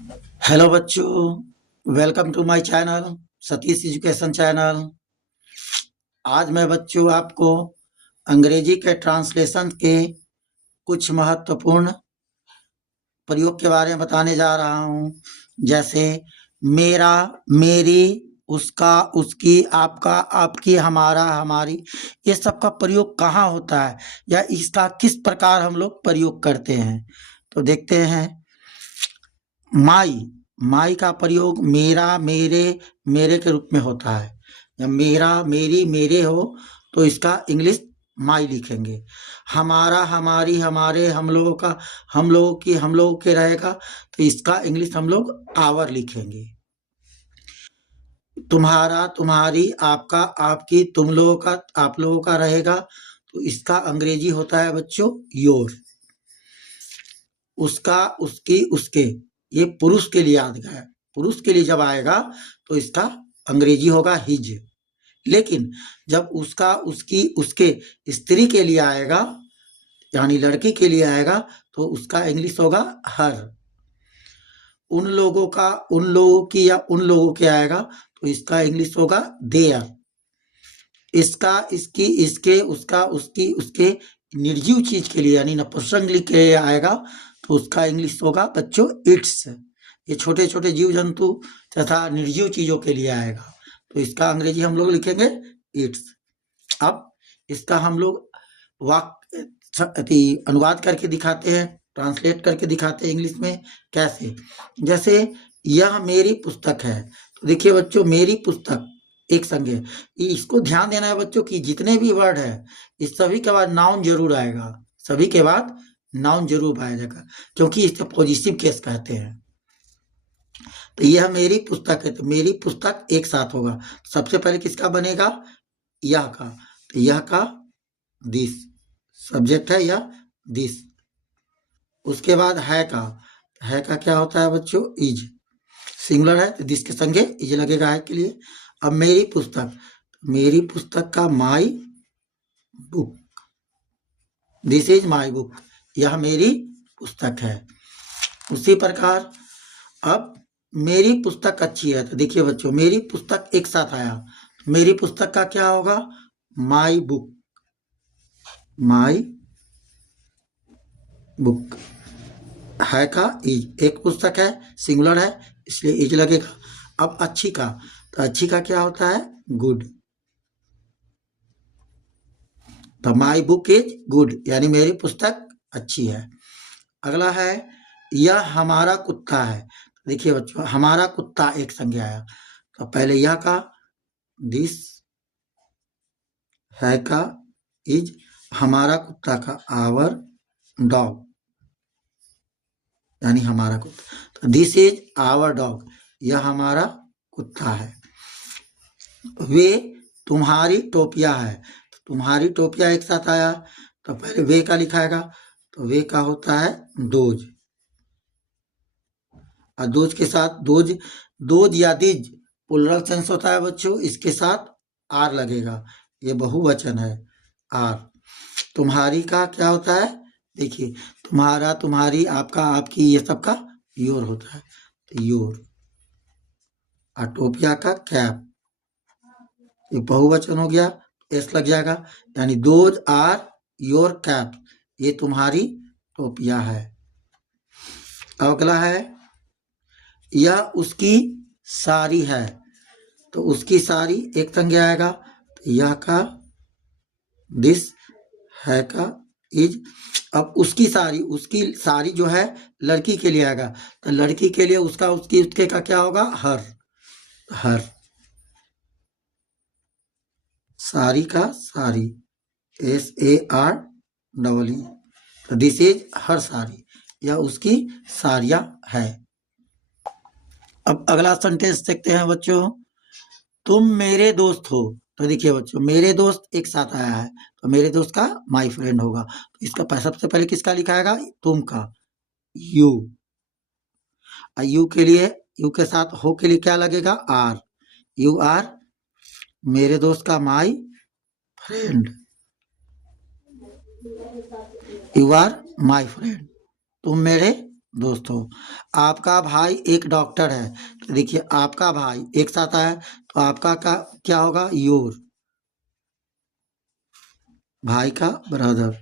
Hello बच्चों, welcome to my channel Satish education channel. आज मैं बच्चों आपको अंग्रेजी के ट्रांसलेशन के कुछ महत्वपूर्ण प्रयोग के बारे में बताने जा रहा हूँ। जैसे मेरा, मेरी, उसका, उसकी, आपका, आपकी, हमारा, हमारी, ये सब का प्रयोग कहाँ होता है या इसका किस प्रकार हम लोग प्रयोग करते हैं, तो देखते हैं। माई, माई का प्रयोग मेरा, मेरे, मेरे के रूप में होता है। जब मेरा, मेरी, मेरे हो तो इसका इंग्लिश माई लिखेंगे। हमारा, हमारी, हमारे, हम लोगों का, हम लोगों की, हम लोगों के रहेगा तो इसका इंग्लिश हम लोग आवर लिखेंगे। तुम्हारा, तुम्हारी, आपका, आपकी, तुम लोगों का, आप लोगों का रहेगा तो इसका अंग्रेजी होता है बच्चों योर। उसका, उसकी, उसके, ये पुरुष के लिए आ गया है। पुरुष के लिए जब आएगा तो इसका अंग्रेजी होगा हिज। लेकिन जब उसका, उसकी, उसके स्त्री के लिए आएगा यानी लड़की के लिए आएगा तो उसका इंग्लिश होगा हर। उन लोगों का, उन लोगों की या उन लोगों के आएगा तो इसका इंग्लिश होगा देयर। इसका, इसकी, इसके, उसका, उसकी, उसके निर्जीव चीज के लिए यानी नपुंसक लिंग के लिए आएगा तो उसका इंग्लिश होगा बच्चों इट्स। ये छोटे छोटे जीव जंतु तथा निर्जीव चीजों के लिए आएगा तो इसका अंग्रेजी हम लोग लिखेंगे इट्स। अब इसका हम लोग वाक्य अनुवाद करके दिखाते हैं, ट्रांसलेट करके दिखाते हैं इंग्लिश में। कैसे? जैसे यह मेरी पुस्तक है, तो देखिए बच्चों मेरी पुस्तक एक संज्ञा है। इसको ध्यान देना है बच्चों कि जितने भी वर्ड है इस सभी के बाद नाउन जरूर आएगा, सभी के बाद नाउन जरूर आया जाएगा क्योंकि इसे पॉजिटिव केस कहते हैं। तो यह मेरी पुस्तक है तो मेरी पुस्तक एक साथ होगा। सबसे पहले किसका बनेगा? यह का। तो यह का दिस सब्जेक्ट है, यह दिस। उसके बाद है का क्या होता है बच्चों? इज। सिंगुलर है तो दिस के संगे इज लगेगा है के लिए। अब मेरी पुस्तक, मेरी पुस्तक का my book, this is my book, यह मेरी पुस्तक है। उसी प्रकार अब मेरी पुस्तक अच्छी है तो देखिए बच्चों मेरी पुस्तक एक साथ आया, मेरी पुस्तक का क्या होगा? My book, my book. है का इज, एक पुस्तक है सिंगुलर है इसलिए इज लगेगा। अब अच्छी का, तो अच्छी का क्या होता है? गुड। तो माई बुक इज गुड यानी मेरी पुस्तक अच्छी है। अगला है यह हमारा कुत्ता है। देखिए बच्चों हमारा कुत्ता एक संज्ञा आया तो पहले यह का दिस, है का इज, हमारा कुत्ता का आवर डॉग यानी हमारा कुत्ता, तो दिस इज आवर डॉग, यह हमारा कुत्ता है। वे तुम्हारी टोपिया है, तो तुम्हारी टोपिया एक साथ आया तो पहले वे का लिखाएगा तो वे का होता है दोज। और दोज के साथ दोज, दोज या दिज प्लुरल सेंस होता है बच्चों, इसके साथ आर लगेगा, ये बहुवचन है आर। तुम्हारी का क्या होता है? देखिए तुम्हारा, तुम्हारी, आपका, आपकी, ये सब का योर होता है तो योर। और टोपिया का कैप, ये बहुवचन हो गया, एस लग जाएगा यानी दोज आर योर कैप, ये तुम्हारी टोपिया है। अगला है यह उसकी साड़ी है, तो उसकी साड़ी एक संज्ञा आएगा तो यह का दिस, है का इज। अब उसकी साड़ी, उसकी साड़ी जो है लड़की के लिए आएगा तो लड़की के लिए उसका, उसकी, उसके का क्या होगा? हर। हर साड़ी का साड़ी, SAREE, तो दिस इज हर साड़ी, यह उसकी साड़ियाँ है। अब अगला सेंटेंस देखते हैं बच्चों। तुम मेरे दोस्त हो, तो देखिए बच्चों मेरे दोस्त एक साथ आया है तो मेरे दोस्त का माय फ्रेंड होगा तो इसका सबसे पहले किसका लिखाएगा? तुम का, यू। यू के लिए, यू के साथ हो के लिए क्या लगेगा? आर। यू आर मेरे दोस्त का my friend, you are my friend, तुम मेरे दोस्त हो। आपका भाई एक डॉक्टर है, तो देखिए आपका भाई एक साथ आया तो आपका का क्या होगा, योर, भाई का ब्रदर,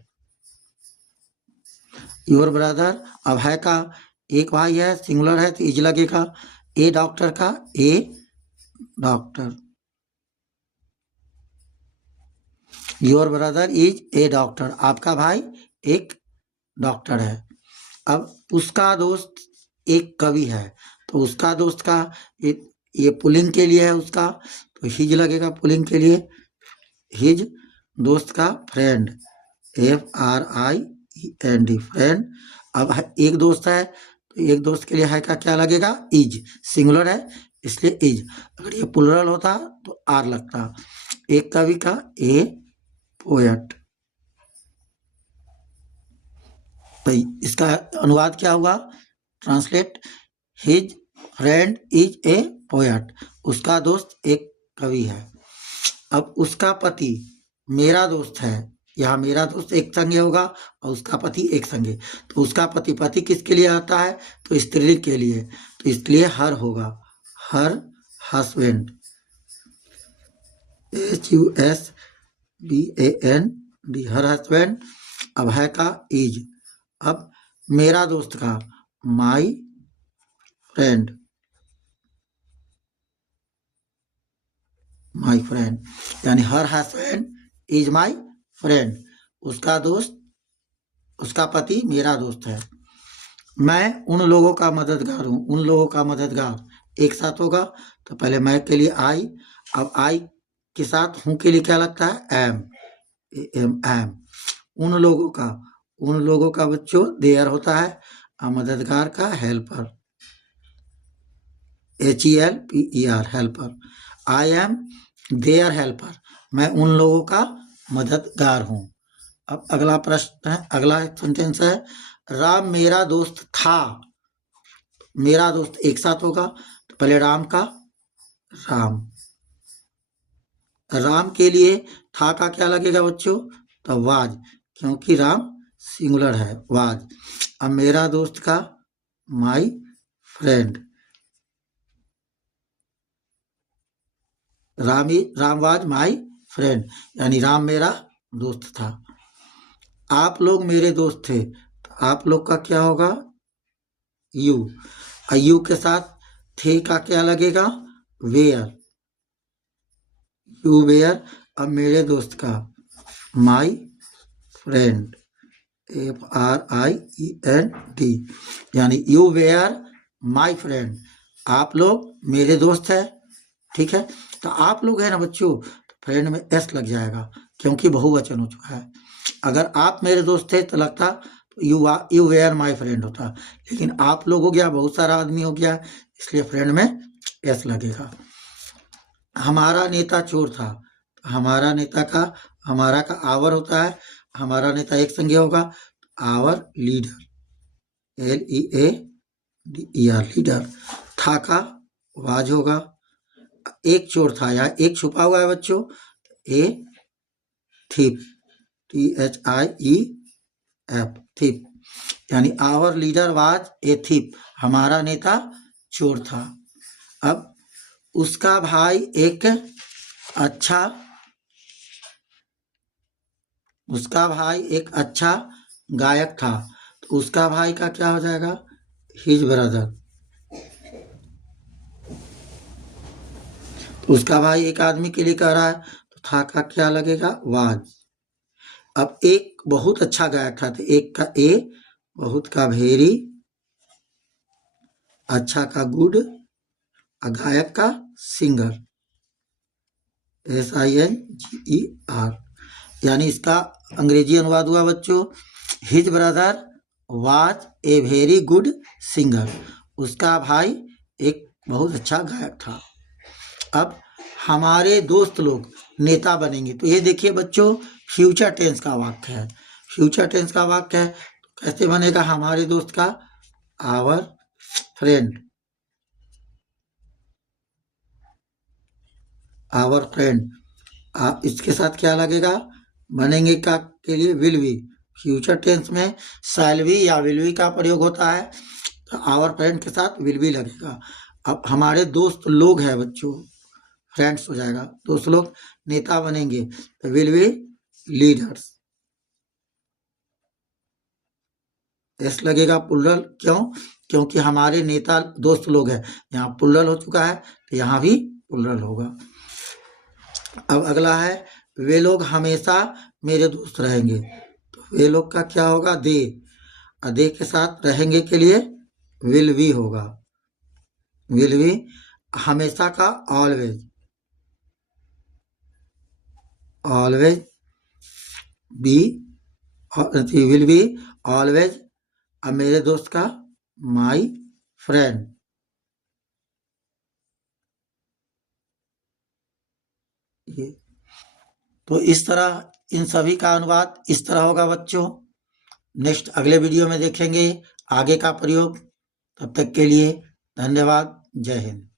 योर ब्रदर। अब है का एक भाई है, सिंगुलर है तो इज लगेगा, ए डॉक्टर का a doctor, your brother is a doctor, आपका भाई एक डॉक्टर है। अब उसका दोस्त एक कवि है, तो उसका दोस्त का ये पुल्लिंग के लिए है उसका, तो हिज लगेगा पुल्लिंग के लिए, हिज दोस्त का फ्रेंड, FRIEND फ्रेंड। अब एक दोस्त है तो एक दोस्त के लिए है का क्या लगेगा, इज, सिंगुलर है इसलिए इज, अगर ये प्लुरल होता तो आर लगता। एक कवि का ए पोएट, भाई इसका अनुवाद क्या हुआ, translate, his friend is a poet, उसका दोस्त एक कवि है। अब उसका पति मेरा दोस्त है, यहाँ मेरा दोस्त एक संज्ञा होगा और उसका पति एक संज्ञा, तो उसका पति, पति किसके लिए आता है, तो स्त्रीलिंग के लिए, तो इसलिए हर होगा, her husband, HUSBAND, her husband. अब है का इज, अब मेरा दोस्त का माई फ्रेंड, माई फ्रेंड, यानी her husband is my friend, उसका दोस्त, उसका पति मेरा दोस्त है। मैं उन लोगों का मददगार हूँ, उन लोगों का मददगार एक साथ होगा, तो पहले मैं के लिए आई, अब आई के साथ हूँ के लिए क्या लगता है, एम, एम, उन लोगों का बच्चों देयर होता है, और मददगार का helper, HELPER, helper. I am their helper, मैं उन लोगों का मददगार हूँ। अब अगला प्रश्न है, अगला सेंटेंस है, राम मेरा दोस्त था, मेरा दोस्त एक साथ होगा, तो पहले राम का राम, राम के लिए था का क्या लगेगा बच्चों, तो वाज, क्योंकि राम सिंगुलर है, वाज। अब मेरा दोस्त का my friend, Ram was my friend, यानी राम मेरा दोस्त था। आप लोग मेरे दोस्त थे, तो आप लोग का क्या होगा, यू, यू के साथ थे का क्या लगेगा, वेयर, यू वेयर। अब मेरे दोस्त का माई फ्रेंड, FRIEND, यानी यू वेयर माई फ्रेंड, आप लोग मेरे दोस्त है, ठीक है। तो आप लोग है ना बच्चों, तो फ्रेंड में एस लग जाएगा क्योंकि बहुवचन हो चुका है। अगर आप मेरे दोस्त थे तो लगता यू वेयर माई फ्रेंड होता, लेकिन आप लोग हो गया, बहुत सारा आदमी हो गया, इसलिए फ्रेंड में एस लगेगा। हमारा नेता चोर था, हमारा नेता का, हमारा का आवर होता है, हमारा नेता एक संज्ञा होगा, आवर लीडर, LEADER, लीडर। था का वाज होगा, एक चोर था, या एक छुपा हुआ है बच्चों, ए थीप, THIEF, थीप, यानी our leader was a thief, हमारा नेता चोर था। अब उसका भाई एक अच्छा, उसका भाई एक अच्छा गायक था, तो उसका भाई का क्या हो जाएगा, हिज ब्रदर, तो उसका भाई एक आदमी के लिए कह रहा है, तो था का क्या लगेगा, वाज। अब एक बहुत अच्छा गायक था, तो एक का ए, बहुत का वेरी, अच्छा का गुड, और गायक का सिंगर, SINGER, यानी इसका अंग्रेजी अनुवाद हुआ बच्चों, his brother was a very good singer, उसका भाई एक बहुत अच्छा गायक था। अब हमारे दोस्त लोग नेता बनेंगे, तो ये देखिए बच्चों फ्यूचर टेंस का वाक्य है, फ्यूचर टेंस का वाक्य है, तो कैसे बनेगा, हमारे दोस्त का आवर फ्रेंड, आवर फ्रेंड। आप इसके साथ क्या लगेगा, बनेंगे का के लिए विल बी, फ्यूचर टेंस में शैल बी या विल बी का प्रयोग होता है, तो आवर फ्रेंड के साथ विल बी लगेगा। अब हमारे दोस्त लोग हैं बच्चों, फ्रेंड्स हो जाएगा, दोस्त लोग नेता बनेंगे तो विल बी लीडर्स। एस लगेगा प्लुरल, क्यों? क्योंकि हमारे नेता दोस्त लोग हैं, यहाँ प्लुरल हो चुका है तो यहाँ भी प्लुरल होगा। अब अगला है वे लोग हमेशा मेरे दोस्त रहेंगे, तो वे लोग का क्या होगा? दे के साथ रहेंगे के लिए विल बी होगा, विल बी। हमेशा का always, always be, will be always. अब मेरे दोस्त का माई फ्रेंड, ये तो इस तरह इन सभी का अनुवाद इस तरह होगा बच्चों। नेक्स्ट अगले वीडियो में देखेंगे आगे का प्रयोग। तब तक के लिए धन्यवाद। जय हिंद।